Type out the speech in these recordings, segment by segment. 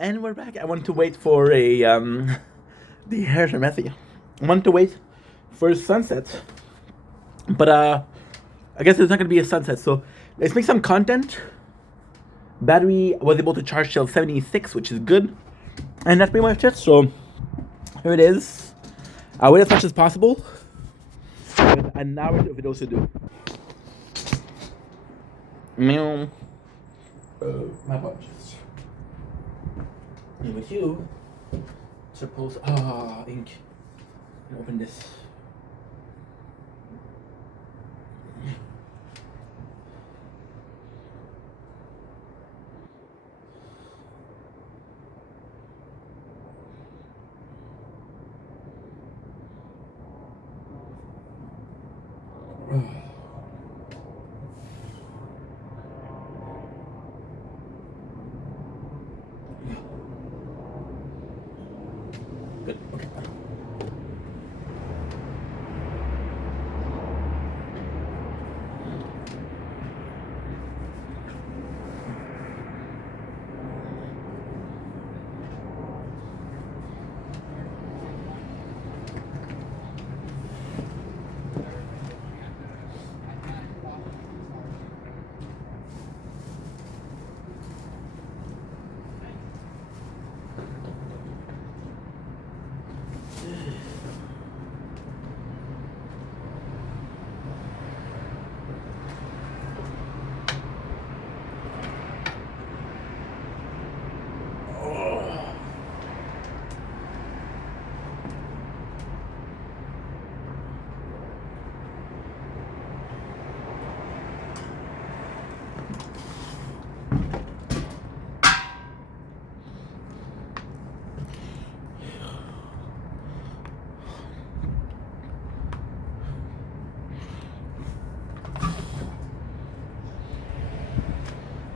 And we're back. I want to wait for a the hair messy. I want to wait for sunset, but I guess there's not gonna be a sunset. So let's make some content. Battery was able to charge till 76, which is good, and that's pretty much it. So here it is. I wait as much as possible. With an hour of videos to do. Meow. My apologies. And with you, suppose ink. Open this. Good. Okay.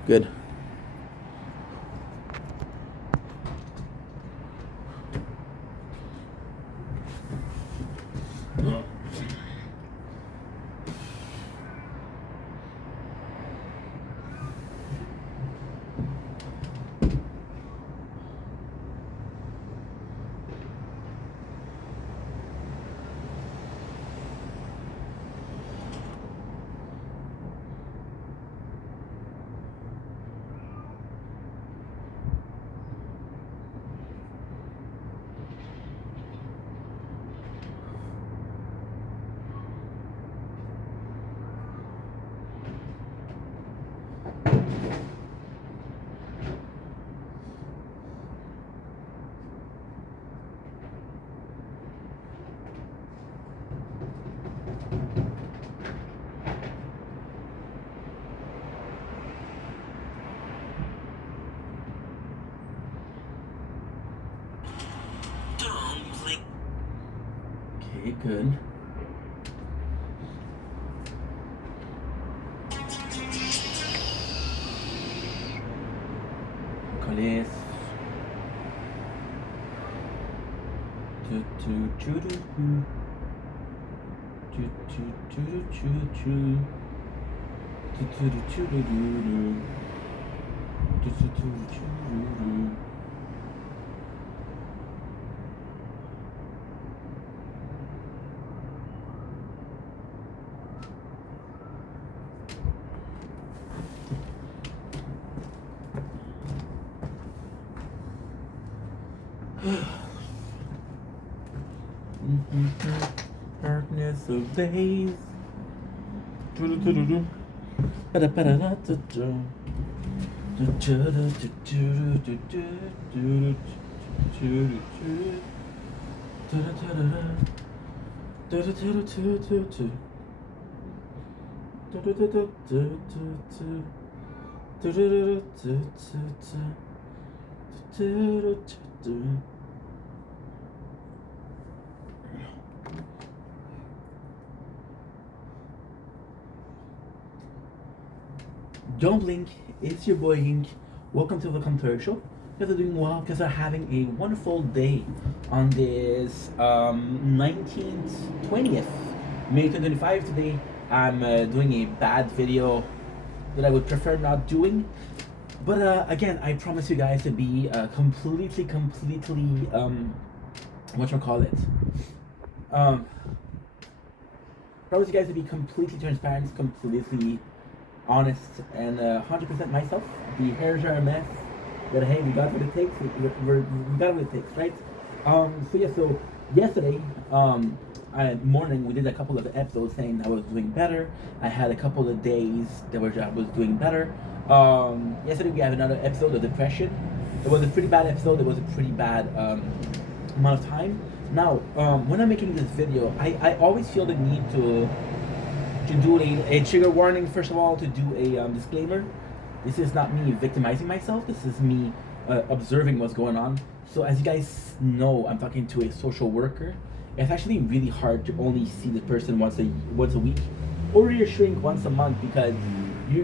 Good. Okay, good. Colis. Darkness of days. Don't blink, it's your boy Ink. Welcome to the Contour Show. You guys are doing well because are having a wonderful day on this 19th, 20th, May 2025 today. I'm doing a bad video that I would prefer not doing, But again, I promise you guys to be completely, whatchamacallit, um, promise you guys to be completely transparent, completely honest, and 100% myself. The hairs are a mess, but hey, we got what it takes. We got what it takes, right? So yeah, so yesterday, morning, we did a couple of episodes saying I was doing better. I had a couple of days that I was doing better. Yesterday we had another episode of depression. It was a pretty bad episode. It was a pretty bad amount of time. Now, when I'm making this video, I always feel the need to do a trigger warning. First of all, to do a disclaimer. This is not me victimizing myself. This is me observing what's going on. So as you guys know, I'm talking to a social worker. It's actually really hard to only see the person once a week, or you're shrink once a month, because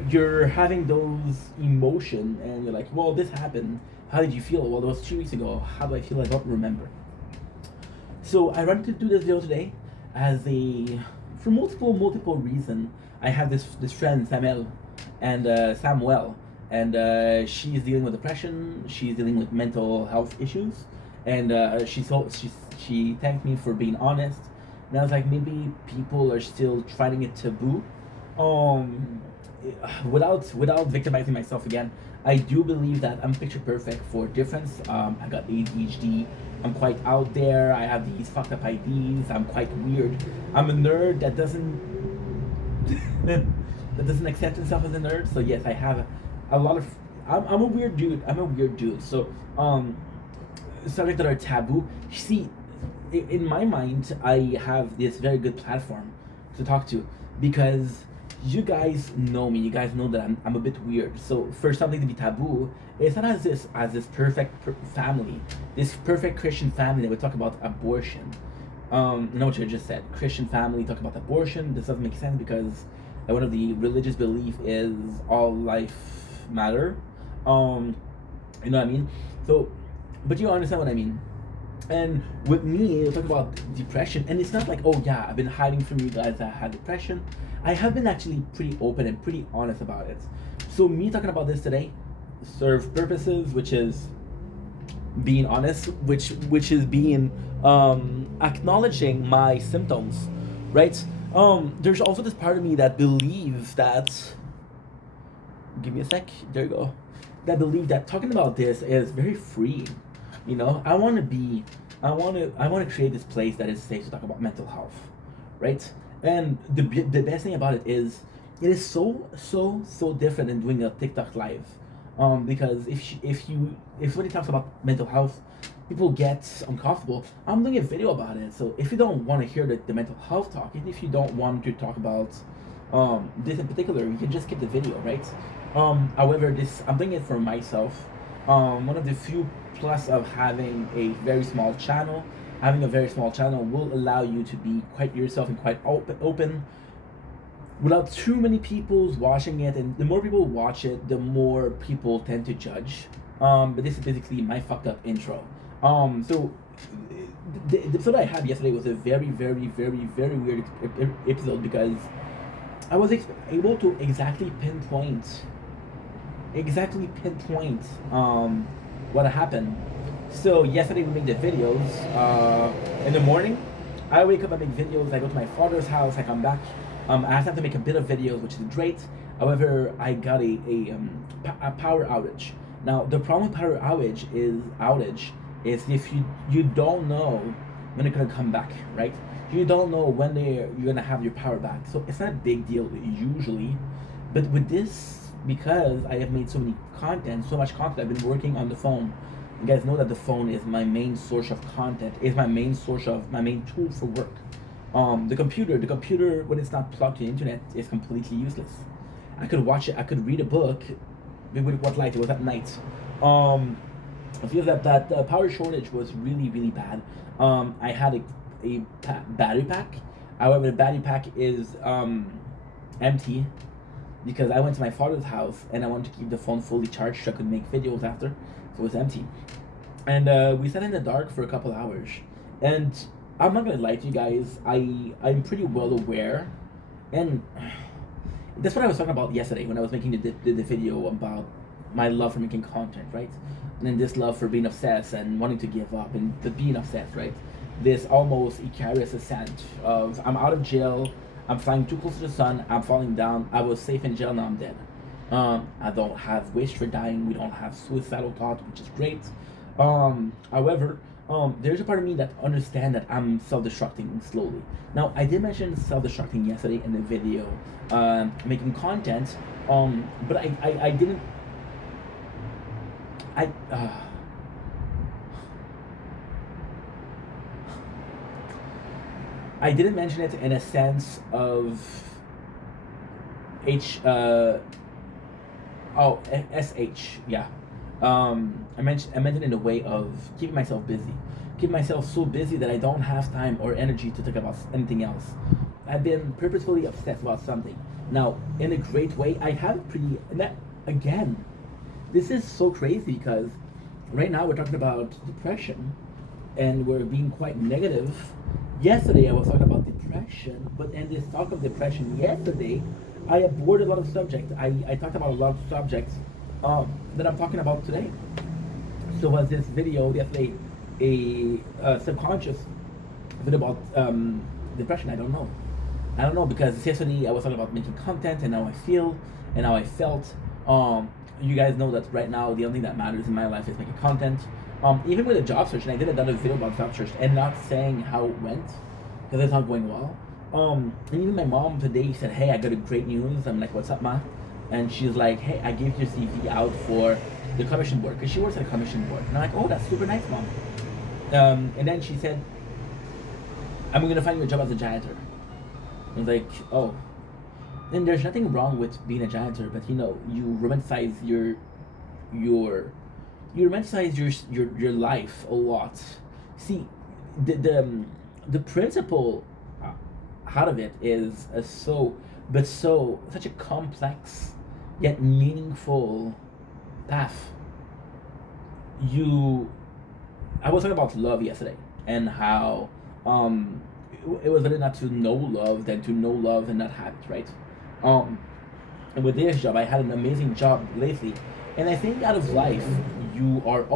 you're having those emotion and you're like, well, this happened. How did you feel? Well, it was 2 weeks ago. How do I feel? I don't remember. So I wanted to do this video today for multiple reasons. I have this friend Samuel and Samuel, and she's dealing with depression. She's dealing with mental health issues, and she thanked me for being honest. And I was like, maybe people are still finding it taboo. Um, without victimizing myself again, I do believe that I'm picture perfect for difference. I got ADHD. I'm quite out there. I have these fucked up IDs. I'm quite weird. I'm a nerd that doesn't that doesn't accept himself as a nerd. So yes, I have a lot of. I'm a weird dude. I'm a weird dude. So subjects that are taboo. See, in my mind, I have this very good platform to talk to, because you guys know me. You guys know that I'm a bit weird. So for something to be taboo, it's not as this perfect family, this perfect Christian family that would talk about abortion. You know what you just said? Christian family talk about abortion. This doesn't make sense, because one of the religious belief is all life matter. You know what I mean? So, but you understand what I mean. And with me, we'll talk about depression, and it's not like, oh yeah, I've been hiding from you guys that I had depression. I have been actually pretty open and pretty honest about it. So me talking about this today serve purposes, which is being honest, which is being acknowledging my symptoms, right? There's also this part of me that believes that. Give me a sec. There you go. That believe that talking about this is very freeing. You know, I want to create this place that is safe to talk about mental health, right? And the best thing about it is so different than doing a TikTok live, because if somebody talks about mental health, people get uncomfortable. I'm doing a video about it, so if you don't want to hear the mental health talk, and if you don't want to talk about this in particular, you can just skip the video, right? However, I'm doing it for myself. One of the few plus of having a very small channel. Having a very small channel will allow you to be quite yourself and quite open without too many people watching it. And the more people watch it, the more people tend to judge. But this is basically my fucked up intro. So the episode I had yesterday was a very weird episode, because I was able to exactly pinpoint what happened. So yesterday we made the videos. In the morning, I wake up and make videos. I go to my father's house. I come back. I have to make a bit of videos, which is great. However, I got a power outage. Now the problem with power outage is if you don't know when it's gonna come back, right? You don't know when you're gonna have your power back. So it's not a big deal usually, but with this, because I have made so much content, I've been working on the phone. You guys know that the phone is my main source of content, is my main tool for work. The computer, when it's not plugged to the internet, is completely useless. I could watch it, I could read a book, with what light? It was at night. I feel that power shortage was really bad. I had a battery pack. However, the battery pack is empty, because I went to my father's house and I wanted to keep the phone fully charged so I could make videos after. So it was empty. And we sat in the dark for a couple hours. And I'm not gonna lie to you guys, I'm pretty well aware, and that's what I was talking about yesterday when I was making the video about my love for making content, right? And then this love for being obsessed and wanting to give up and the being obsessed, right? This almost Icarus ascent of I'm out of jail, I'm flying too close to the sun, I'm falling down, I was safe in jail, now I'm dead. I don't have wish for dying, we don't have suicidal thoughts, which is great. However, there's a part of me that understand that I'm self-destructing slowly. Now, I did mention self-destructing yesterday in the video, making content, but I didn't, I, I didn't mention it in a sense of H, SH, yeah. I meant it in a way of keeping myself busy. Keep myself so busy that I don't have time or energy to think about anything else. I've been purposefully obsessed about something. Now, in a great way, I have pretty, and that, again, this is so crazy because right now we're talking about depression and we're being quite negative. Yesterday I was talking about depression, but in this talk of depression yesterday, I aborded a lot of subjects. I talked about a lot of subjects that I'm talking about today. So was this video yesterday a subconscious video about depression? I don't know. I don't know because yesterday I was talking about making content and how I feel and how I felt. You guys know that right now the only thing that matters in my life is making content. Even with a job search, and I did another video about job search and not saying how it went because it's not going well. And even my mom today said, "Hey, I got a great news." I'm like, "What's up, ma?" And she's like, "Hey, I gave your CV out for the commission board because she works at a commission board." And I'm like, "Oh, that's super nice, mom." And then she said, "I'm gonna find you a job as a janitor." I was like, "Oh." Then there's nothing wrong with being a janitor, but you know, you romanticize your you romanticize your life a lot. See, the principle out of it is such a complex yet meaningful path. You, I was talking about love yesterday and how it was better not to know love than to know love and not have it, right? Um, and with this job, I had an amazing job lately, and I think out of life, you are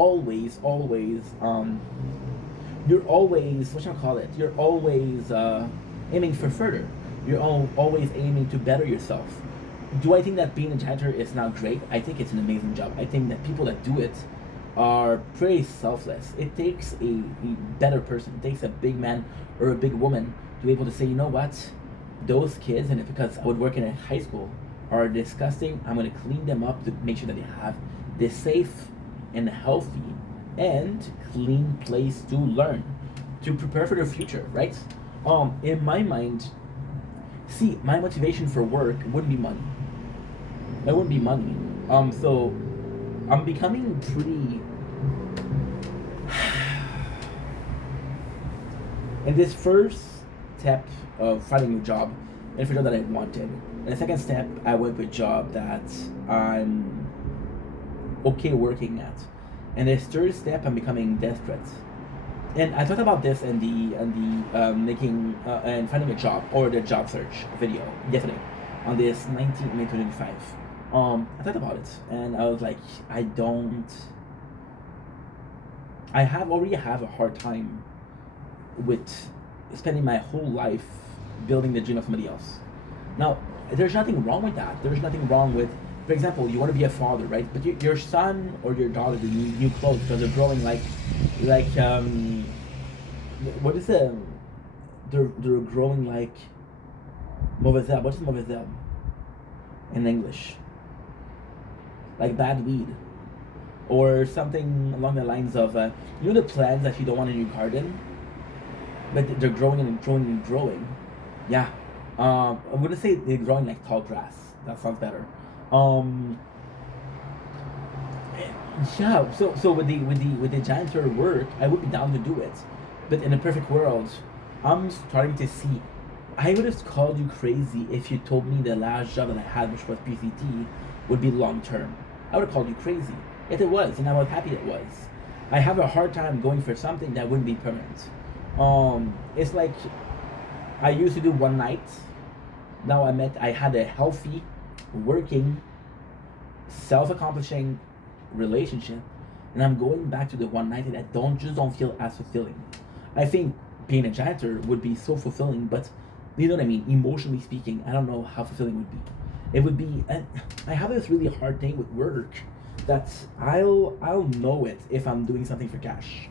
you're always, what should I call it? You're always aiming for further. You're always aiming to better yourself. Do I think that being a janitor is not great? I think it's an amazing job. I think that people that do it are pretty selfless. It takes a better person. It takes a big man or a big woman to be able to say, you know what, those kids, and because I would work in a high school, are disgusting. I'm gonna clean them up to make sure that they have this safe and healthy and clean place to learn, to prepare for their future, right? In my mind, see, my motivation for work wouldn't be money. It wouldn't be money. So I'm becoming pretty. In this first step of finding a job, and for a job that I wanted. And the second step, I went with a job that I'm okay working at. And this third step, I'm becoming desperate. And I talked about this in the making and finding a job or the job search video yesterday on this 19th May 2025. I thought about it and I was like, already have a hard time with spending my whole life building the dream of somebody else. Now, there's nothing wrong with that. There's nothing wrong with, for example, you want to be a father, right? But your son or your daughter need new clothes because they're growing what is they're growing like mauvaise herbe. What is mauvaise herbe in English? Like bad weed, or something along the lines of you know the plants that you don't want in your garden, but they're growing and growing and growing. Yeah, I'm gonna say they're growing like tall grass. That sounds better. Um, yeah. So with the janitor work, I would be down to do it, but in a perfect world, I'm starting to see. I would have called you crazy if you told me the last job that I had, which was PCT, would be long term. I would have called you crazy. If it was, and I was happy it was. I have a hard time going for something that wouldn't be permanent. It's like I used to do one night. Now I had a healthy, working self-accomplishing relationship, and I'm going back to the one night that don't feel as fulfilling. I think being a janitor would be so fulfilling, but you know what I mean. Emotionally speaking, I don't know how fulfilling it would be. It would be. I have this really hard thing with work that I'll know it if I'm doing something for cash.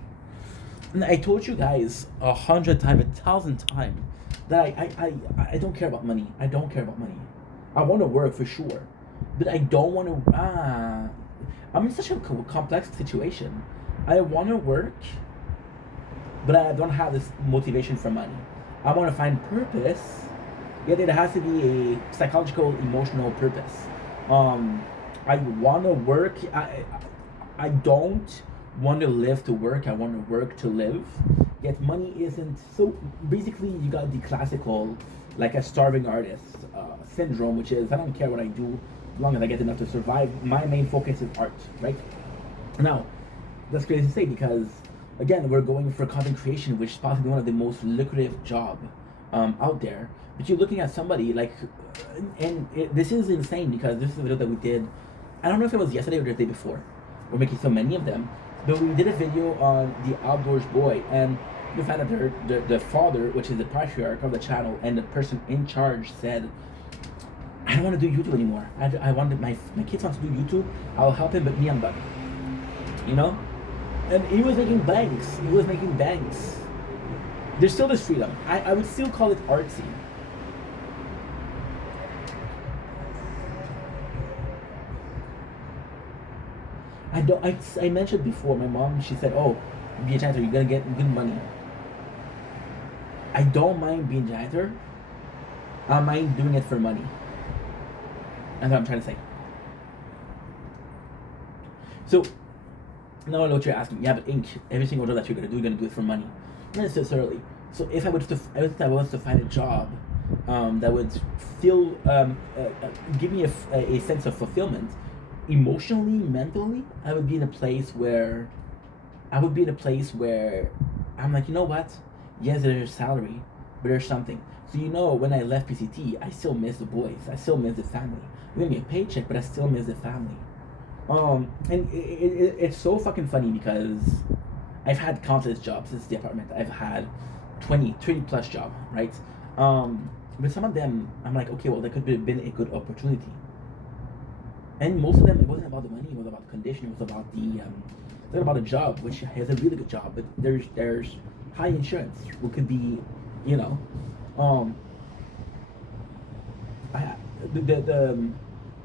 And I told you guys 100 times, 1,000 times that I don't care about money. I don't care about money. I want to work for sure, but I don't want to. I'm in such a complex situation. I want to work, but I don't have this motivation for money. I want to find purpose, yet it has to be a psychological, emotional purpose. I want to work. I don't want to live to work. I want to work to live. Yet money isn't so. Basically, you got the classical, like a starving artist syndrome, which is I don't care what I do, as long as I get enough to survive. My main focus is art, right? Now, that's crazy to say because again, we're going for content creation, which is possibly one of the most lucrative job out there. But you're looking at somebody like, this is insane because this is a video that we did. I don't know if it was yesterday or the day before. We're making so many of them, but we did a video on the Outdoors Boy, and we found out the father, which is the patriarch of the channel, and the person in charge said, "I don't want to do YouTube anymore. I wanted my kids want to do YouTube. I'll help him, but me, I'm done." You know. And he was making banks. He was making banks. There's still this freedom. I would still call it artsy. I mentioned before, my mom, she said, "Oh, be a janitor, you're gonna get good money." I don't mind being a janitor. I mind doing it for money. That's what I'm trying to say. So, now I know what you're asking. Yeah, but Ink, every single job that you're gonna do it for money. Not necessarily. So if I was to find a job that would feel give me a sense of fulfillment, emotionally, mentally, I would be in a place where I'm like, you know what? Yes, there's salary, but there's something. So when I left PCT, I still miss the boys. I still miss the family. We give me a paycheck, but I still miss the family. And it's so fucking funny because I've had countless jobs since the apartment. I've had 20 plus job, right? But some of them, I'm like, okay, well, that could have been a good opportunity. And most of them, it wasn't about the money, it was about the condition, it was about a job, which is a really good job, but there's high insurance, which could be, I,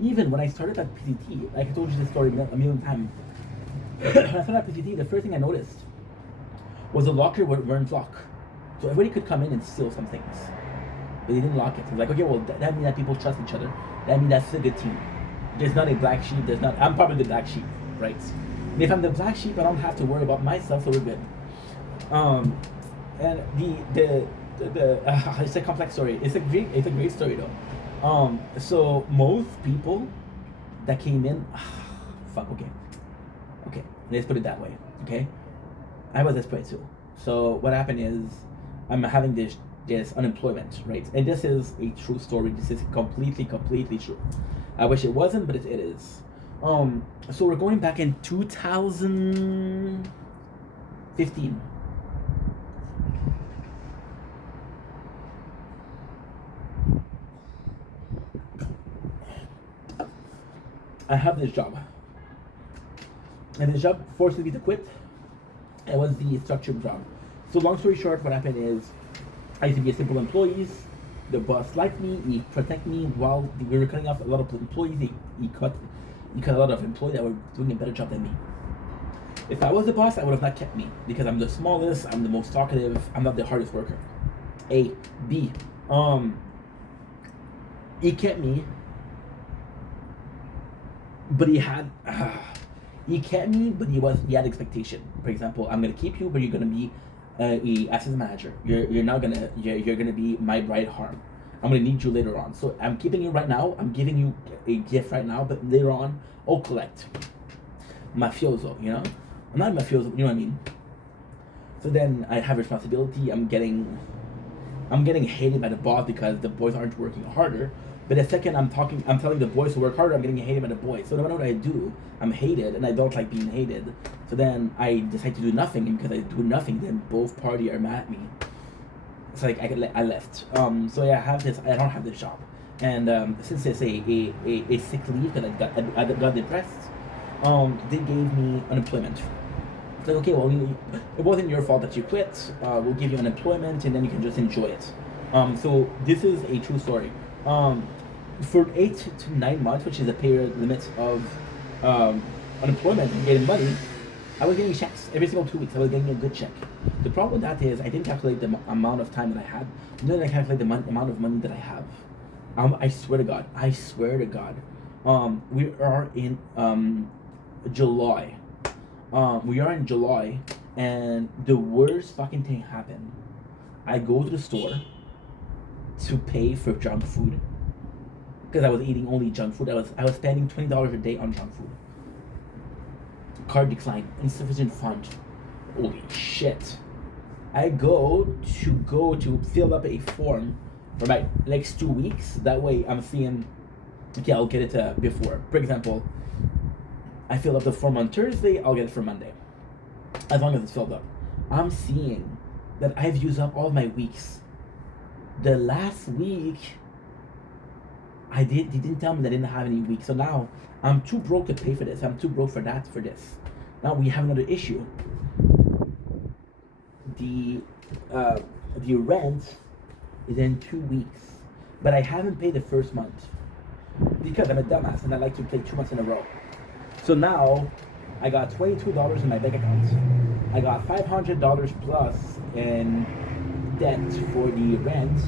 even when I started at PCT, like I told you this story a million times, when I started at PCT, the first thing I noticed was the locker weren't locked. So everybody could come in and steal some things. But they didn't lock it. It was like, okay, well, that means that people trust each other. That means that's a good team. There's not a black sheep. I'm probably the black sheep, right? And if I'm the black sheep, I don't have to worry about myself, so we're good. And it's a complex story. It's a great story though. So most people that came in, okay, let's put it that way, okay? I was desperate too. So what happened is, I'm having this unemployment, right? And this is a true story. This is completely true. I wish it wasn't, but it is. So we're going back in 2015. I have this job. And this job forced me to quit. It was the structured job. So long story short, what happened is I used to be a simple employee. The boss liked me, he protected me while we were cutting off a lot of employees. He cut a lot of employees that were doing a better job than me. If I was the boss, I would have not kept me because I'm the smallest, I'm the most talkative, I'm not the hardest worker. A. B. He kept me, but he had had expectation. For example, I'm gonna keep you, but you're gonna be a assistant manager. You're gonna be my right arm. I'm gonna need you later on. So I'm keeping you right now. I'm giving you a gift right now, but later on I'll collect. Mafioso, I'm not a mafioso, you know what I mean? So then I have responsibility. I'm getting hated by the boss because the boys aren't working harder. But the second I'm telling the boys to work harder, I'm getting hated by the boys. So no matter what I do, I'm hated, and I don't like being hated. So then I decide to do nothing, and because I do nothing, then both party are mad at me. It's like I left. So yeah, I don't have this job, and since it's a sick leave because I got depressed, they gave me unemployment. It's like, okay, well, it wasn't your fault that you quit. We'll give you unemployment, and then you can just enjoy it. So this is a true story. For 8 to 9 months, which is the period limit of unemployment and getting money, I was getting checks every single 2 weeks. I was getting a good check. The problem with that is I didn't calculate the amount of time that I had. Nor did I calculate the amount of money that I have. I swear to God. We are in July. We are in July, and the worst fucking thing happened. I go to the store to pay for junk food because I was eating only junk food. I was spending $20 a day on junk food. Card decline, insufficient funds. Holy shit! I go to fill up a form for my next 2 weeks. That way, I'm seeing. Okay, I'll get it before. For example, I fill up the form on Thursday. I'll get it for Monday, as long as it's filled up. I'm seeing that I've used up all my weeks. The last week, they didn't tell me that I didn't have any weeks. So now I'm too broke to pay for this. I'm too broke for this. Now we have another issue. The rent is in 2 weeks, but I haven't paid the first month because I'm a dumbass and I like to pay 2 months in a row. So now I got $22 in my bank account. I got $500 plus in debt for the rent.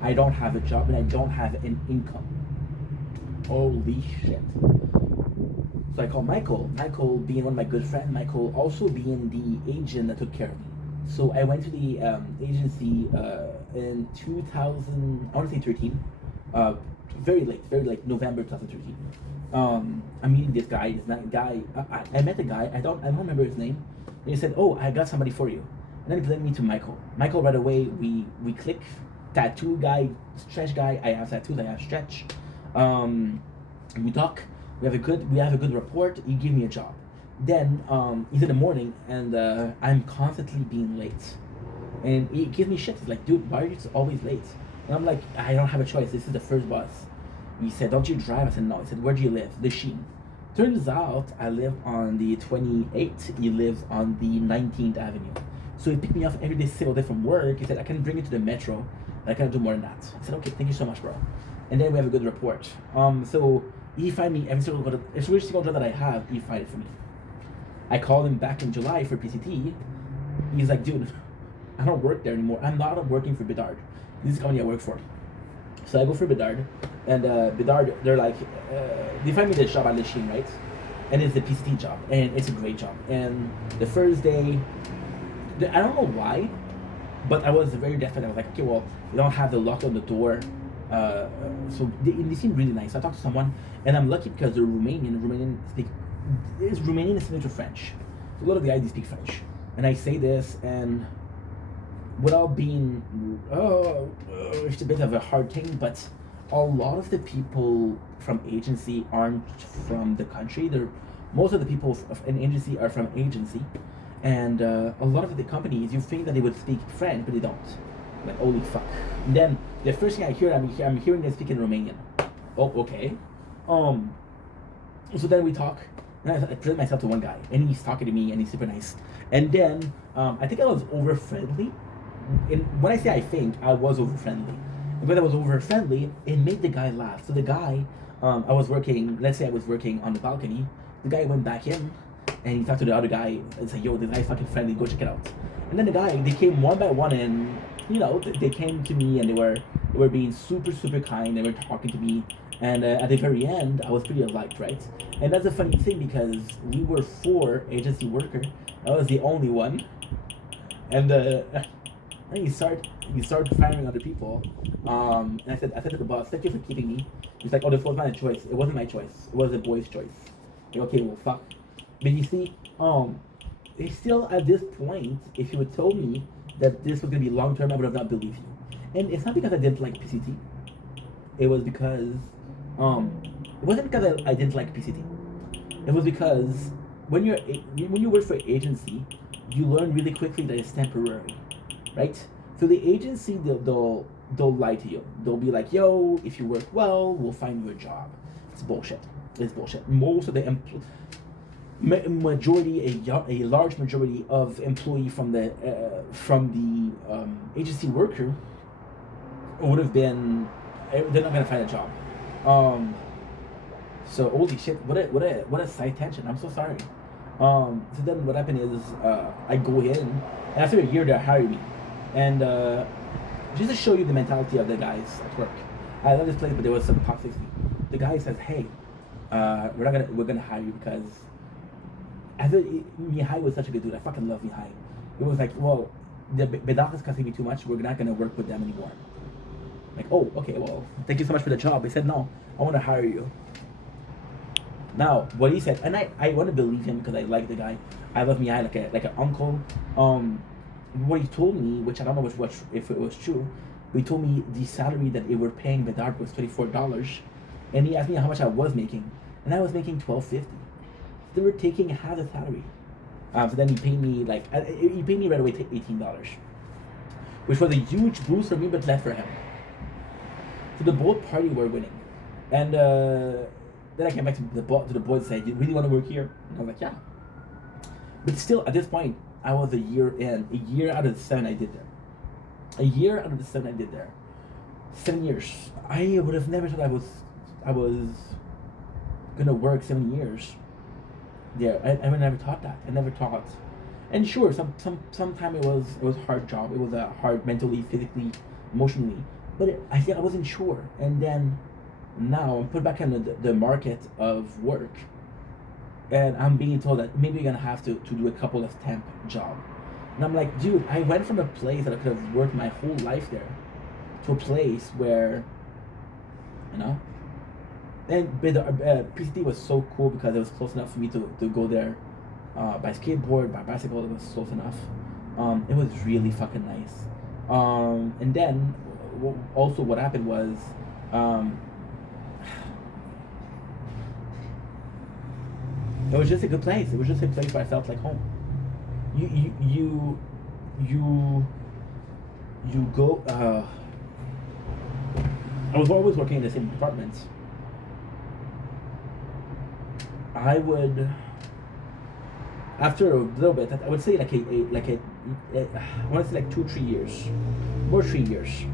I don't have a job and I don't have an income. Holy shit. So I called Michael. Michael being one of my good friends. Michael also being the agent that took care of me. So I went to the agency in 2000, I want to say 13. Very late, November 2013. I'm meeting this guy. I met the guy. I don't remember his name. And he said, "Oh, I got somebody for you." And then he led me to Michael. Michael right away. We click. Tattoo guy, stretch guy. I have tattoos. I have stretch. We talk. We have a good rapport. He gave me a job. Then he's in the morning, and I'm constantly being late, and he gives me shit. He's like, "Dude, why are you always late?" And I'm like, "I don't have a choice. This is the first bus." He said, "Don't you drive?" I said, "No." He said, "Where do you live?" The Sheen. Turns out I live on the 28th. He lives on the 19th Avenue. So he picked me up every day, single day from work. He said, "I can bring you to the metro. I can't do more than that." I said, "Okay, thank you so much, bro." And then we have a good report. So he find me every single job that I have. He find it for me. I called him back in July for PCT. He's like, "Dude, I don't work there anymore. I'm not working for Bedard. This is the company I work for." So I go for Bedard, and Bedard, they're like, they find me this job at the Sheen, right? And it's the PCT job, and it's a great job. And the first day, I don't know why, but I was very definite. I was like, okay, well, they don't have the lock on the door. So they seem really nice. So I talked to someone, and I'm lucky because they're Romanian. Romanian is similar to French. So a lot of the guys speak French, and I say this, and without being, it's a bit of a hard thing, but a lot of the people from agency aren't from the country. Most of the people in agency are from agency, and a lot of the companies, you think that they would speak French, but they don't. Like, holy fuck. And then the first thing I hear, I'm hearing them speaking Romanian. Oh, okay. So then we talk, and I present myself to one guy, and he's talking to me, and he's super nice. And then I think I was over friendly. And when I say I think, I was over friendly. Because I was over friendly, it made the guy laugh. So the guy, let's say I was working on the balcony. The guy went back in, and he talked to the other guy and said, "Yo, this guy's fucking friendly. Go check it out." And then they came one by one, and they came to me, and they were being super, super kind. They were talking to me, and at the very end, I was pretty liked, right? And that's a funny thing because we were 4 agency workers. I was the only one, and he started firing other people. And I said to the boss, "Thank you for keeping me." He's like, "Oh, this was not a choice. It wasn't my choice. It was the boy's choice." Like, okay, well, fuck. But you see, it's still at this point, if you had told me that this was gonna be long term, I would have not believed you. And it's not because I didn't like PCT. it was because it wasn't because I didn't like PCT. It was because when you work for an agency, you learn really quickly that it's temporary, right? So the agency they'll lie to you. They'll be like, "Yo, if you work well, we'll find you a job." It's bullshit. It's bullshit. Most of the majority, a large majority of employee from the agency worker would have been, they're not gonna find a job. So holy shit, what a side tension. I'm so sorry. So then what happened is I go in, and after a year they hire me, and just to show you the mentality of the guys at work. I love this place, but there was some toxicity. The guy says, "Hey, we're gonna hire you because." I thought Mihai was such a good dude. I fucking love Mihai. It was like, well, the Bedach is costing me too much. We're not gonna work with them anymore. Like, oh, okay, well, thank you so much for the job. He said, no, I want to hire you. Now, what he said, and I want to believe him because I like the guy. I love Mihai like an uncle. What he told me, which I don't know if it was true, but he told me the salary that they were paying Bedard was $24, and he asked me how much I was making, and I was making $12.50. They were taking half the salary. So then he paid me he paid me right away $18, which was a huge boost for me, but less for him. So the both party were winning, and then I came back to the boy and said, "You really want to work here?" And I was like, "Yeah." But still, at this point, I was a year in. A year out of the 7 I did there. A year out of the 7 I did there. 7 years. I would have never thought I was gonna work 7 years. Yeah, I never thought that. I never thought. And sure, sometime it was a hard job. It was a hard mentally, physically, emotionally. But I wasn't sure. And then now I'm put back in the market of work, and I'm being told that maybe you're gonna have to do a couple of temp job. And I'm like, dude, I went from a place that I could have worked my whole life there to a place where, you know. And PCT was so cool because it was close enough for me to go there by skateboard, by bicycle. It was close enough. It was really fucking nice. And then also what happened was it was just a good place. It was just a place where I felt like home. You go. I was always working in the same department. I would, after a little bit, I would say I want to say like 2-3 years, or 3 years.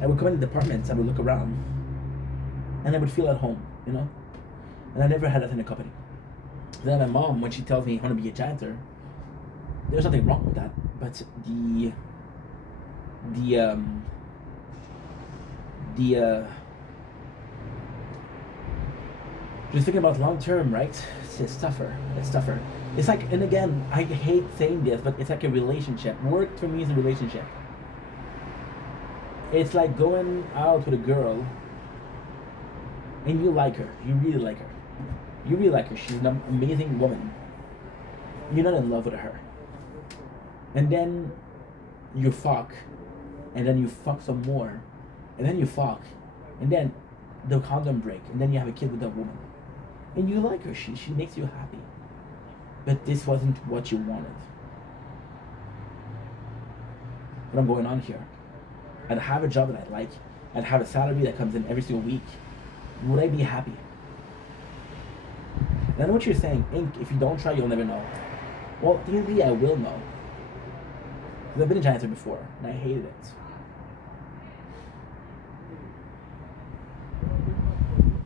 I would come in the departments, I would look around, and I would feel at home, you know. And I never had that in a company. Then my mom, when she tells me I want to be a janitor, there's nothing wrong with that, but just thinking about long term, right? It's tougher. It's tougher. It's like, and again, I hate saying this, but it's like a relationship. Work for me is a relationship. It's like going out with a girl, and you like her. You really like her. You really like her. She's an amazing woman. You're not in love with her. And then you fuck, and then you fuck some more, and then you fuck, and then the condom break, and then you have a kid with that woman. And you like her, she makes you happy. But this wasn't what you wanted. What I'm going on here. I'd have a job that I like. I'd have a salary that comes in every single week. Would I be happy? And I know what you're saying, Ink, if you don't try, you'll never know. Well, technically I will know. Because I've been a janitor before, and I hated it.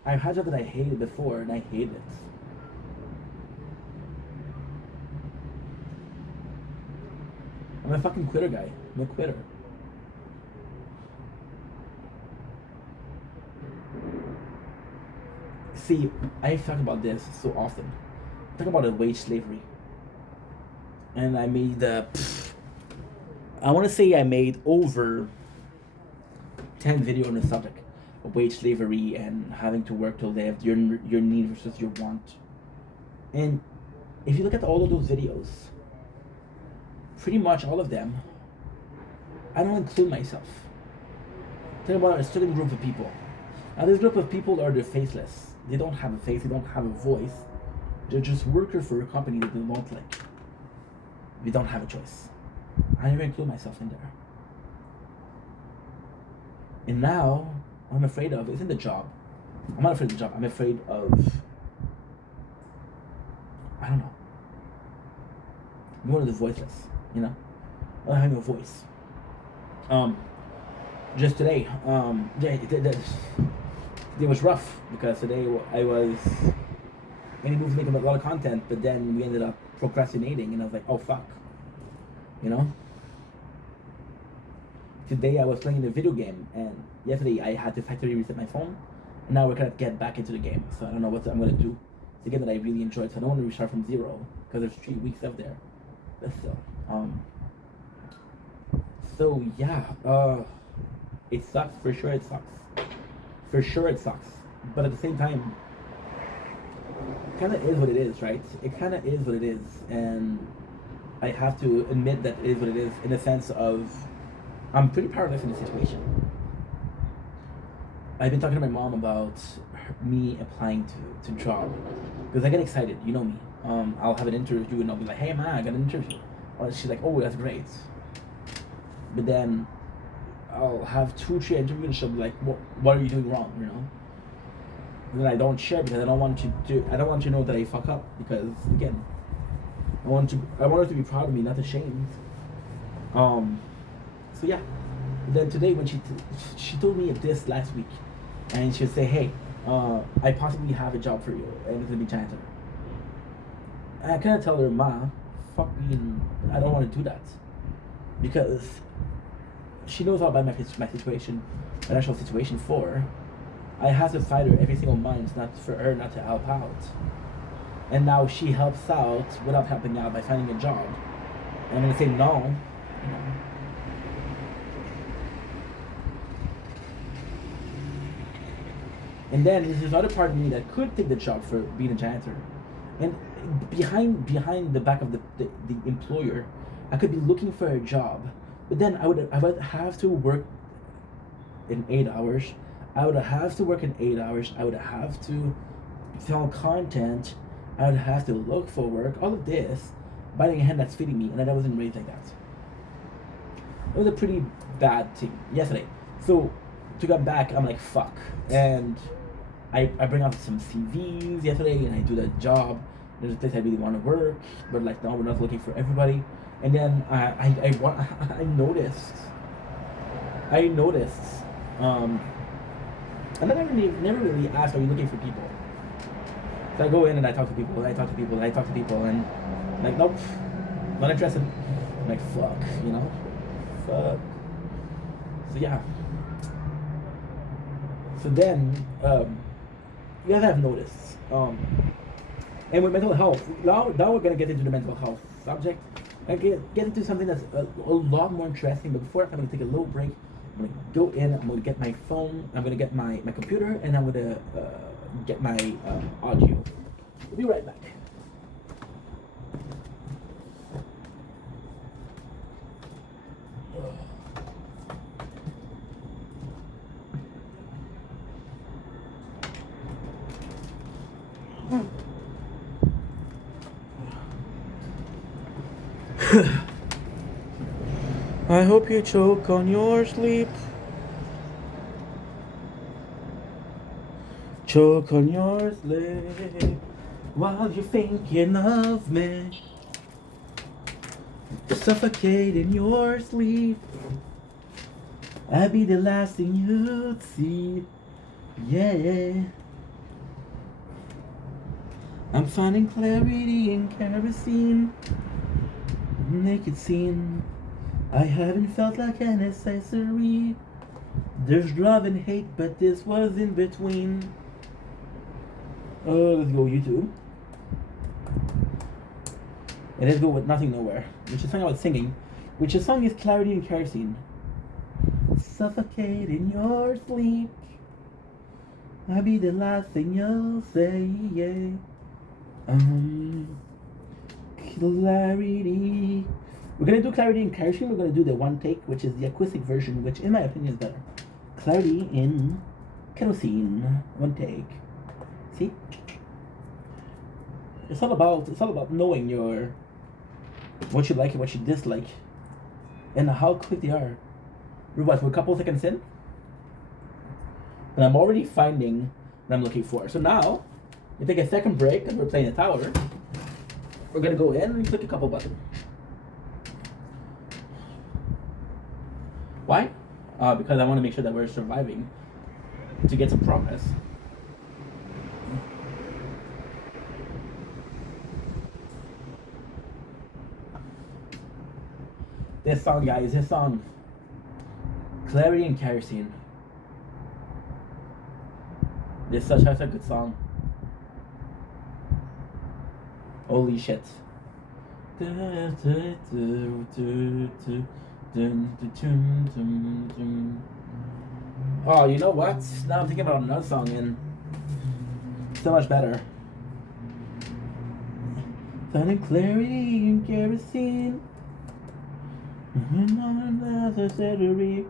I've had a job that I hated before, and I hate it. I'm a fucking quitter guy. I'm a quitter. See, I talk about this so often. I talk about wage slavery. And I made I want to say I made over 10 videos on the subject of wage slavery and having to work to live, your need versus your want. And if you look at all of those videos, pretty much all of them, I don't include myself. Think about a certain group of people. Now this group of people are the faceless. They don't have a face. They don't have a voice. They're just workers for a company that they don't like. We don't have a choice. I never include myself in there. And now, what I'm afraid of isn't the job. I'm not afraid of the job. I'm afraid of, I don't know, one of the voiceless, you know? Not having a voice. Just today, it was rough because today I was going to make a lot of content, but then we ended up procrastinating, and I was like, oh fuck, you know? Today I was playing a video game, and yesterday I had to factory reset my phone, and now we're gonna get back into the game. So I don't know what I'm gonna do. It's a game that I really enjoyed, so I don't want to restart from zero because there's 3 weeks left there. But still, so yeah, it sucks for sure. It sucks for sure. It sucks, but at the same time, it kind of is what it is, right? It kind of is what it is, and I have to admit that it is what it is in the sense of I'm pretty powerless in the situation. I've been talking to my mom about me applying to job because I get excited. You know me. I'll have an interview and I'll be like, "Hey, man, I got an interview." Or she's like, "Oh, that's great." But then I'll have 2-3 interviews and she'll be like, "What are you doing wrong?" You know. And then I don't share because I don't want you to know that I fuck up because again, I want her to be proud of me, not ashamed. So yeah. Then today when she told me this last week, and she'll say, "Hey, I possibly have a job for you, and it's gonna be janitor." And I kind of tell her, "Ma, fuck being, I don't want to do that," because she knows how bad my situation, financial situation for. I have to fight her every single month, not for her not to help out. And now she helps out without helping out by finding a job. And I'm gonna say no, you know. And then there's this other part of me that could take the job for being a janitor. And behind the back of the employer, I could be looking for a job. But then I would have to work in 8 hours. I would have to work in 8 hours. I would have to film content. I would have to look for work. All of this, biting a hand that's feeding me, and I wasn't raised like that. It was a pretty bad thing yesterday. So to get back, I'm like, fuck. And I bring out some CVs yesterday, and I do the job. There's a place I really want to work, but like, no, we're not looking for everybody. And then I noticed, and I never really asked, are you looking for people? So I go in and I talk to people, and like, nope, not interested. I'm like, fuck, you know, fuck. So yeah. So then, you guys have noticed, and with mental health, now we're gonna get into the mental health subject. I get into something that's a lot more interesting. But before, I'm gonna take a little break. I'm gonna go in. I'm gonna get my phone. I'm gonna get my computer, and I'm gonna get my audio. We'll be right back. I hope you choke on your sleep. Choke on your sleep while you're thinking of me. Suffocate in your sleep. I'll be the last thing you'd see. Yeah. I'm finding clarity in kerosene. Naked scene. I haven't felt like an accessory. There's love and hate, but this was in between. Let's go YouTube. And let's go with Nothing Nowhere, which is a song about singing, which the song is Clarity and Kerosene. Suffocate in your sleep. I'll be the last thing you'll say, yeah. Clarity. We're gonna do Clarity and Kerosene. We're gonna do the one take, which is the acoustic version, which in my opinion is better. Clarity in Kerosene. One take. See? It's all about knowing your what you like and what you dislike. And how quick they are. We're what, we're a couple seconds in? And I'm already finding what I'm looking for. So now, we take a second break because we're playing a tower. We're gonna go in and click a couple buttons. Why? Because I want to make sure that we're surviving to get some progress. This song, guys, this song. Clarity and Kerosene. This is such a good song. Holy shit. Oh, you know what? Now I'm thinking about another song and so much better. Finding clarity and kerosene. Unnecessary.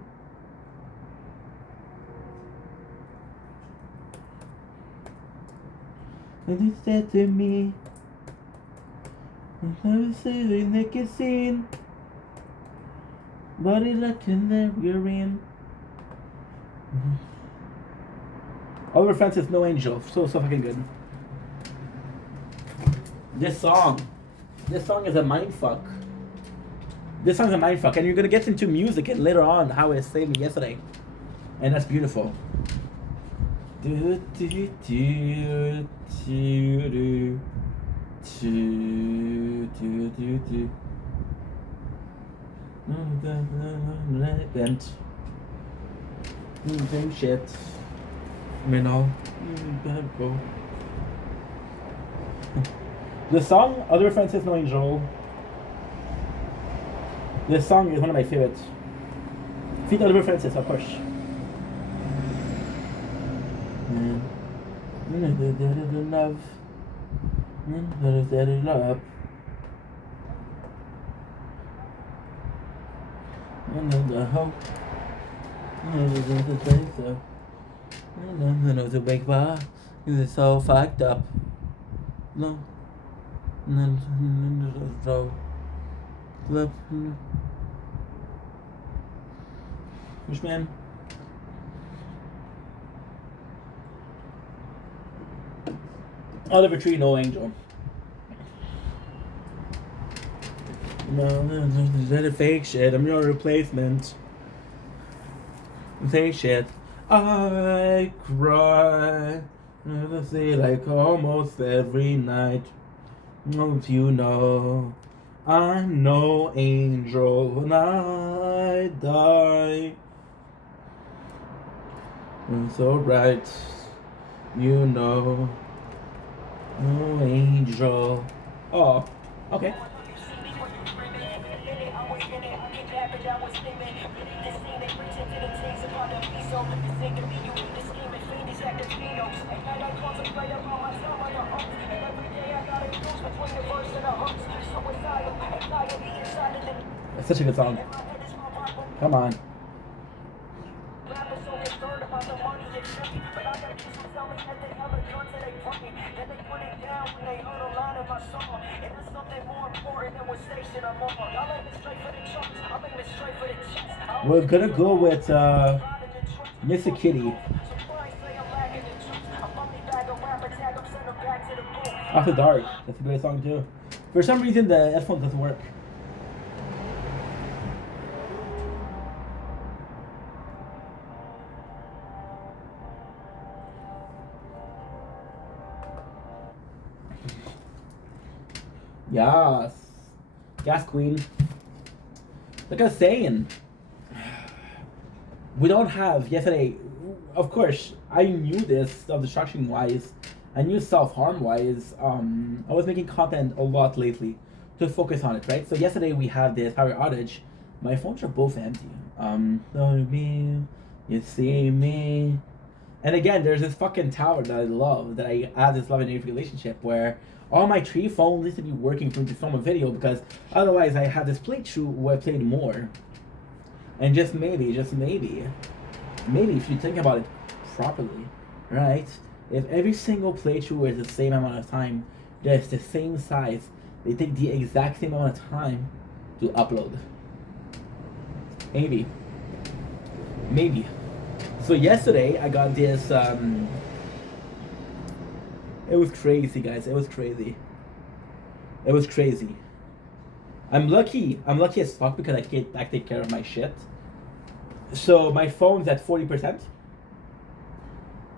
And he said to me, I'm saying nicotine, but it's like in there you're in. Oliver Francis, No Angel, so fucking good. This song is a mindfuck. This song's a mindfuck, and you're gonna get into music and later on how it saved me yesterday, and that's beautiful. Do do do do do do do do do. Bent. Same shit. You know. The song, Other Francis No Angel. This song is one of my favorites. Feet Other Francis, of course. Love. Love. The hope. I know the big bar is so fucked up. No. Which man? Oliver Tree, No Angel. No, that is fake shit. I'm your replacement. Fake shit. I cry. I say like almost every night. Don't you know I'm no angel when I die. I'm so right, you know. No angel. Oh, okay. It's such a good song. Come on. We're gonna go with Mr. Kitty. After Dark. That's a great song too. For some reason the headphones doesn't work. Yes. Gas Queen. Like I was saying, we don't have yesterday. Of course, I knew this of destruction wise. I knew self-harm wise. I was making content a lot lately to focus on it, right? So yesterday we had this power outage. My phones are both empty. Me, you see me. And again, there's this fucking tower that I love, that I have this love and hate relationship where all my 3 phones need to be working for me to film a video, because otherwise I have this playthrough where I played more. And just maybe if you think about it properly, right? If every single playthrough is the same amount of time, just the same size, they take the exact same amount of time to upload. Maybe. Maybe. So yesterday I got this. It was crazy, guys. It was crazy. It was crazy. I'm lucky. I'm lucky as fuck because I take care of my shit. So my phone's at 40%.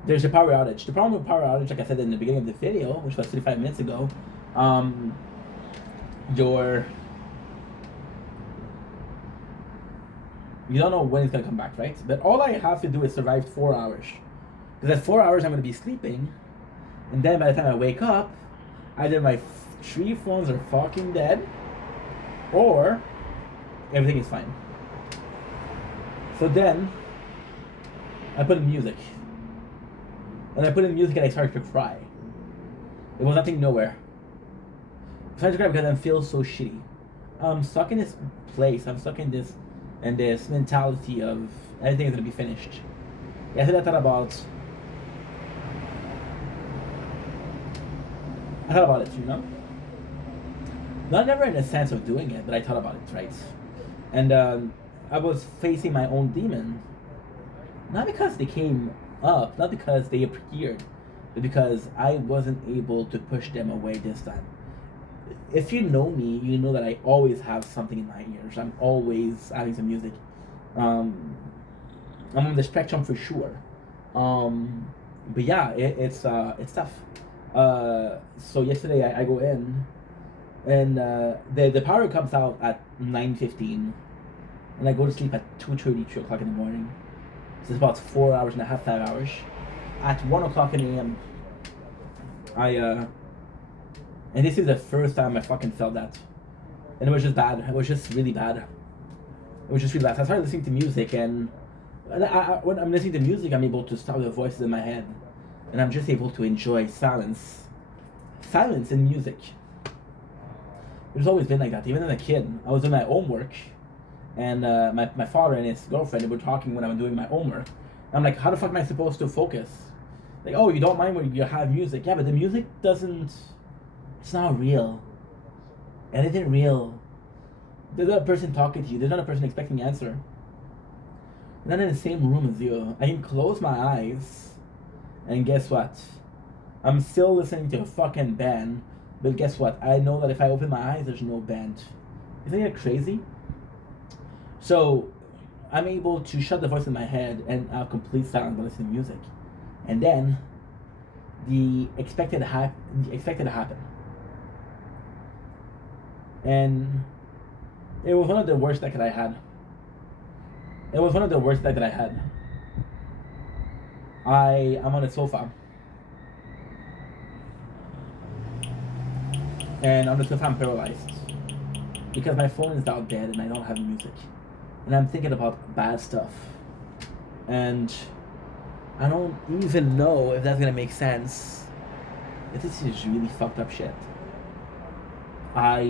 There's a power outage. The problem with power outage, like I said in the beginning of the video, which was 35 minutes ago, you don't know when it's gonna come back, right? But all I have to do is survive 4 hours. Because at 4 hours I'm gonna be sleeping, and then by the time I wake up, either my 3 phones are fucking dead, or everything is fine. So then I put in music. And I put in music and I started to cry. It was nothing nowhere. I started to cry because I feel so shitty. I'm stuck in this place. I'm stuck in this mentality of everything is gonna be finished. Yesterday I thought about it, you know? Not never in the sense of doing it, but I thought about it, right? And I was facing my own demon. Not because they came up, not because they appeared, but because I wasn't able to push them away this time. If you know me, you know that I always have something in my ears. I'm always having some music. I'm on the spectrum for sure. But yeah, it's tough. So yesterday I go in, and the power comes out at 9:15, and I go to sleep at 2:30, 3 o'clock in the morning. So it's about 4 hours and a half, 5 hours. At 1 o'clock in the AM, and this is the first time I fucking felt that. And it was just bad. It was just really bad. It was just really bad. So I started listening to music, and when I'm listening to music, I'm able to stop the voices in my head. And I'm just able to enjoy silence. Silence in music. It's always been like that. Even as a kid, I was doing my homework, and my father and his girlfriend were talking when I was doing my homework. I'm like, how the fuck am I supposed to focus? Like, oh, you don't mind when you have music. Yeah, but the music doesn't... It's not real. And it isn't real. There's not a person talking to you. There's not a person expecting an answer. They're not in the same room as you. I can close my eyes, and guess what? I'm still listening to a fucking band, but guess what? I know that if I open my eyes, there's no band. Isn't that crazy? So, I'm able to shut the voice in my head and have complete silence by listening to music. And then, the expected to happen. And it was one of the worst that I had. It was one of the worst that I had. I am on the sofa. And on the sofa I'm paralyzed. Because my phone is now dead and I don't have music. And I'm thinking about bad stuff. And I don't even know if that's gonna make sense. If this is really fucked up shit. I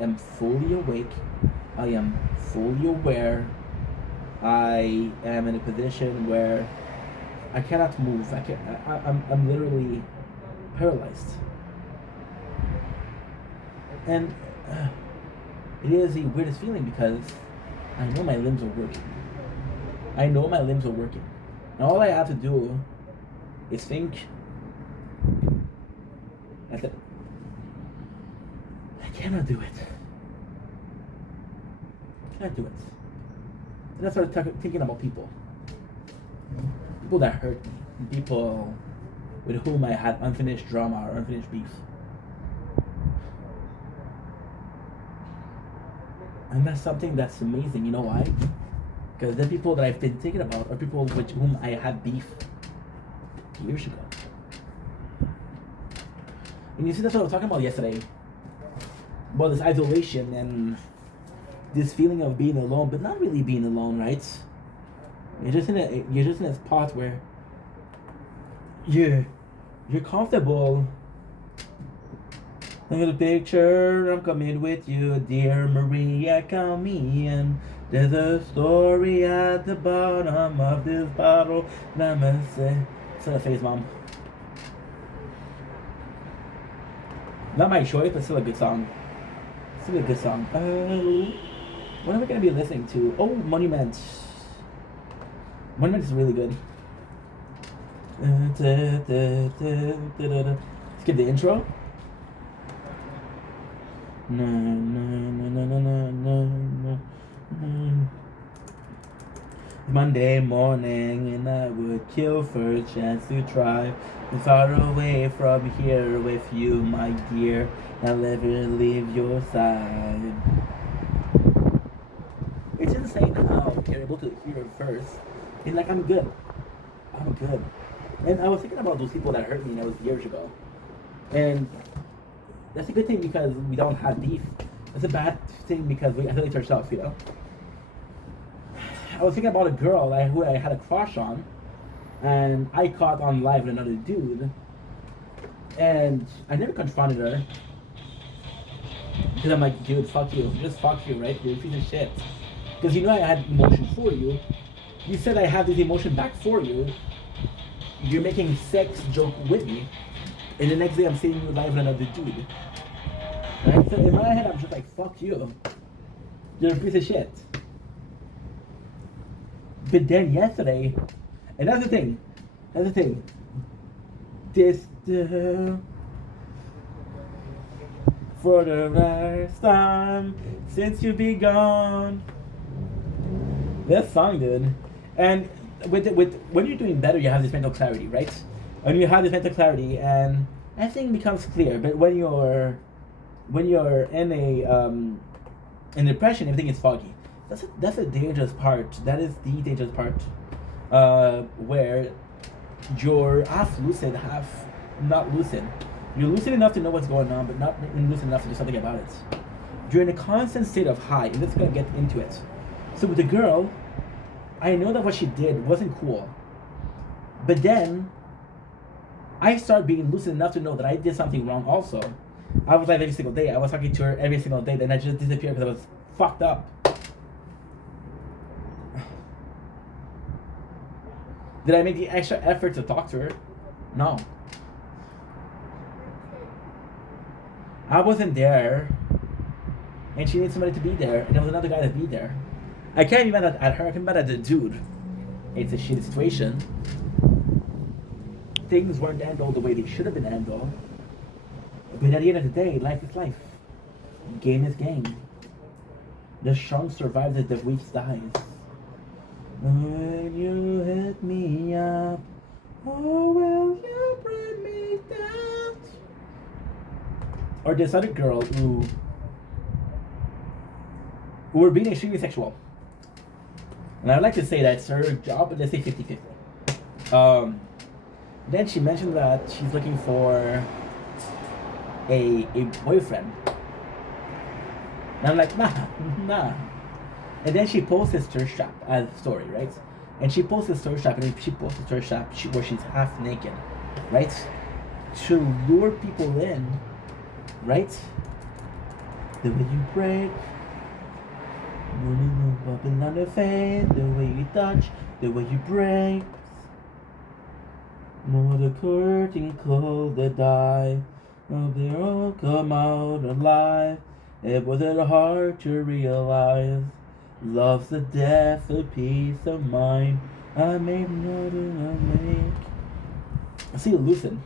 am fully awake. I am fully aware. I am in a position where I cannot move. I'm literally paralyzed. And it is the weirdest feeling because I know my limbs are working. And all I have to do is think. That's it. I cannot do it. And I started thinking about people. People that hurt me. People with whom I had unfinished drama or unfinished beef. And that's something that's amazing. You know why? Because the people that I've been thinking about are people with whom I had beef years ago. And you see, that's what I was talking about yesterday. About this isolation and this feeling of being alone, but not really being alone, right? You're just in a spot where you're comfortable. Look at the picture, I'm coming with you, dear Maria, come in. There's a story at the bottom of this bottle. Namaste. To the face, mom. Not my choice, but still a good song. Still a good song. What are we gonna be listening to? Oh, Monument. Monument is really good. Skip the intro. No, no, no, no, no, no, no, no. Monday morning, and I would kill for a chance to try far away from here with you, my dear. I'll never leave your side. It's insane how you're able to hear it first. And like, I'm good. I'm good. And I was thinking about those people that hurt me, and that was years ago. And that's a good thing because we don't have beef. It's a bad thing because we isolate ourselves, you know? I was thinking about a girl who I had a crush on, and I caught on live with another dude, and I never confronted her. Because I'm like, dude, fuck you. Just fuck you, right? You're a piece of shit. Because you know I had emotion for you. You said I have this emotion back for you. You're making sex joke with me. And the next day I'm seeing you live with another dude. Right? So in my head I'm just like, fuck you. You're a piece of shit. But then yesterday, and that's the thing. This for the last time since you be gone. That song, dude. And with when you're doing better, you have this mental clarity, right? When you have this mental clarity, and everything becomes clear. But when you're in in depression, everything is foggy. That's a dangerous part. That is the dangerous part, where you're half lucid, half not lucid. You're lucid enough to know what's going on, but not lucid enough to do something about it. You're in a constant state of high, and let's gonna get into it. So with the girl, I know that what she did wasn't cool, but then I started being lucid enough to know that I did something wrong also. I was like every single day. I was talking to her every single day, then I just disappeared because I was fucked up. Did I make the extra effort to talk to her? No. I wasn't there, and she needed somebody to be there, and there was another guy to be there. I can't be mad at her, I can be mad at the dude. It's a shitty situation. Things weren't handled the way they should have been handled. But at the end of the day, life is life. Game is game. The strong survives as the weak dies. When you hit me up, or will you bring me down? Or this other girl who were being extremely sexual. And I'd like to say that's her job, but let's say 50-50. Then she mentioned that she's looking for a boyfriend. And I'm like, nah. And then she posts this thirst trap as a story, right? And she posts this thirst trap, and she posts this thirst trap where she's half naked, right? To lure people in, right? The way you break, bumping on the face, the way you touch, the way you break. More the curtain close the die, oh, they all come out alive. It wasn't hard to realize. Love's the death of peace of mind. I made nothing I make. I see you lucid.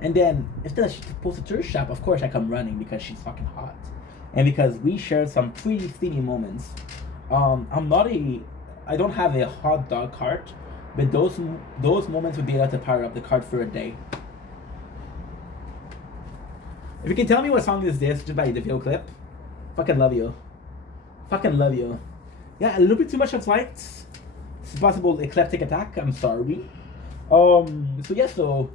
And then, instead she posts a thirst trap, of course I come running because she's fucking hot. And because we shared some pretty steamy moments. I don't have a hot dog cart, but those moments would be enough to power up the cart for a day. If you can tell me what song is this just by the video clip, fucking love you. Fucking love you. Yeah, a little bit too much of lights. It's a possible eclectic attack. I'm sorry. So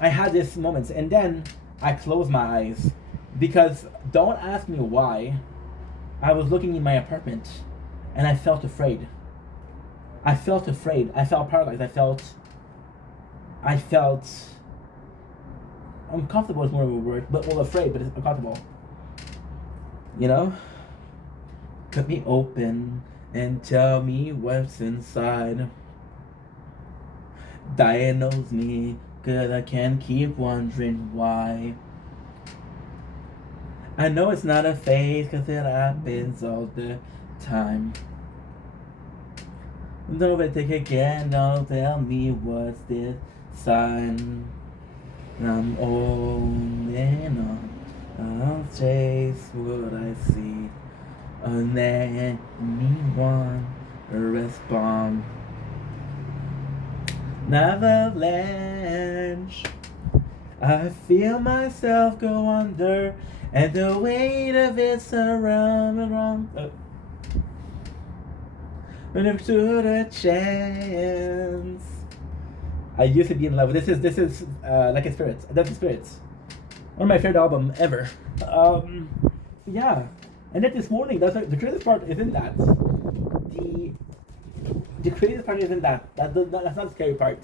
I had these moments, and then I closed my eyes because don't ask me why. I was looking in my apartment, and I felt afraid. I felt paralyzed. I felt uncomfortable is more of a word, but well, afraid, but it's uncomfortable. You know? Cut me open and tell me what's inside. Diagnose me, cause I can't keep wondering why. I know it's not a phase, cause it happens all the time. Don't overtake again, don't tell me what's this sign. I'm holding on, I'll chase what I see. And anyone respond. Avalanche. I feel myself go under, and the weight of it's around. But never stood a chance. I used to be in love. This is Like a Spirits. That's the Spirits. One of my favorite album ever. Yeah. And then this morning, the craziest part isn't that. The craziest part isn't that. That's not the scary part.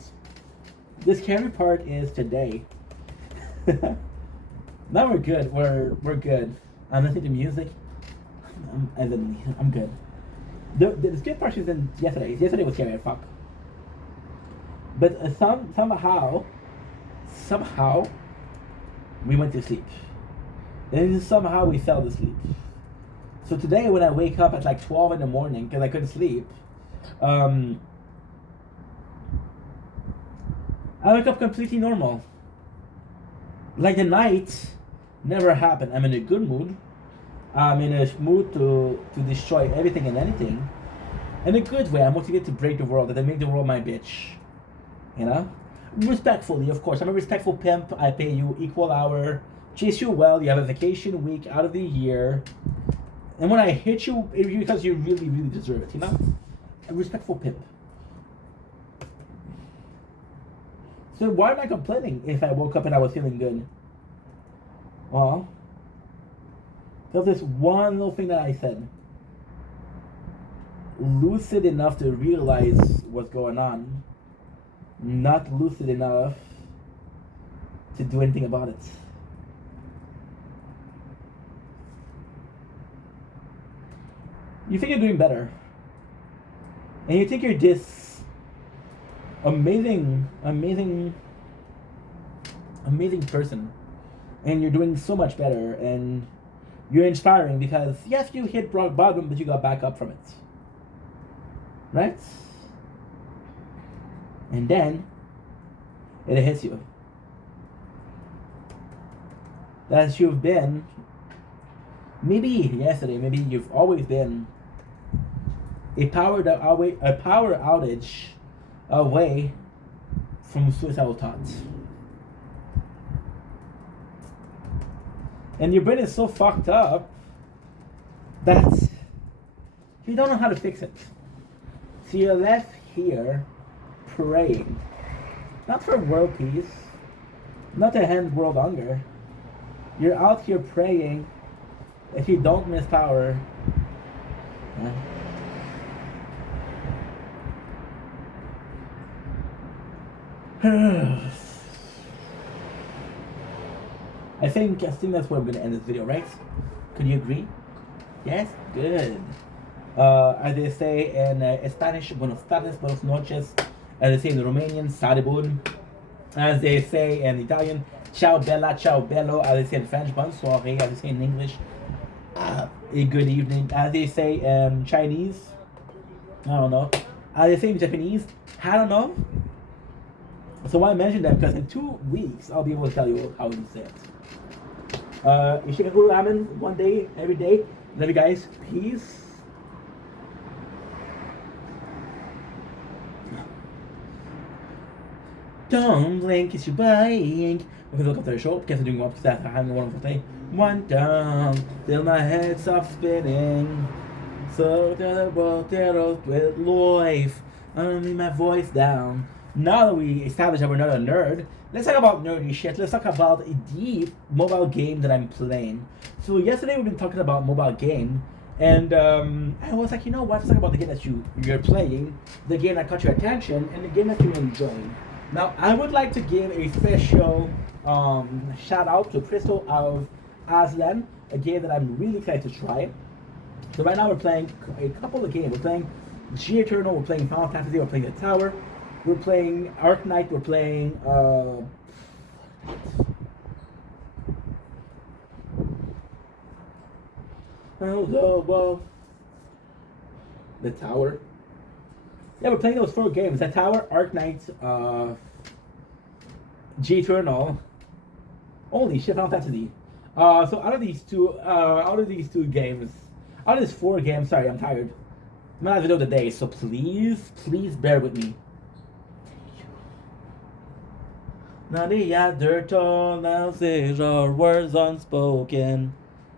The scary part is today. Now we're good. We're good. I'm listening to music. I'm good. The scary part isn't yesterday. Yesterday was scary as fuck. But somehow, we went to sleep. And somehow we fell asleep. So today when I wake up at like 12 in the morning because I couldn't sleep, I wake up completely normal. Like the night never happened. I'm in a good mood. I'm in a mood to destroy everything and anything. In a good way. I'm motivated to break the world and to make the world my bitch. You know? Respectfully, of course. I'm a respectful pimp. I pay you equal hour. Chase you well. You have a vacation week out of the year. And when I hit you, it's because you really, really deserve it, you know? A respectful pimp. So why am I complaining if I woke up and I was feeling good? Well, there's this one little thing that I said. Lucid enough to realize what's going on. Not lucid enough to do anything about it. You think you're doing better. And you think you're this amazing person. And you're doing so much better. And you're inspiring because, yes, you hit rock bottom, but you got back up from it. Right? And then, it hits you. That you've been, maybe yesterday, maybe you've always been a power outage away from suicidal thoughts. And your brain is so fucked up that you don't know how to fix it. So you're left here praying. Not for world peace, not to end world hunger. You're out here praying if you don't miss power. I think that's where I'm gonna end this video, right? Could you agree? Yes? Good. As they say in Spanish, buenos tardes, buenas noches. As they say in Romanian, saribun. As they say in Italian, ciao bella, ciao bello. As they say in French, bonne soirée. As they say in English, a good evening. As they say in Chinese, I don't know. As they say in Japanese, I don't know. So why mention them? Because in 2 weeks, I'll be able to tell you how you say it. Ishikaku ramen, one day, every day. Love you guys. Peace. Don't blink, it's your blink. Okay, look up to the show. Guess I'm doing well because after having a wonderful day. One down, till my head stops spinning. So the world with life. Only my voice down. Now that we established that we're not a nerd, let's talk about nerdy shit. Let's talk about the mobile game that I'm playing. So yesterday we've been talking about mobile game, and I was like, you know what? Let's talk about the game that you're playing, the game that caught your attention, and the game that you're enjoying. Now, I would like to give a special shout out to Crystal of Aslan, a game that I'm really excited to try. So right now we're playing a couple of games. We're playing G Eternal, we're playing Final Fantasy, we're playing The Tower, we're playing Arc Knight, we're playing The Tower. Yeah, we're playing those 4 games. The Tower, Arc Knight, G Eternal. Holy shit, Final Fantasy. So out of these two games, out of these 4 games, sorry, I'm tired. I'm not video today, so please bear with me. None of ya dirt all now says our words unspoken.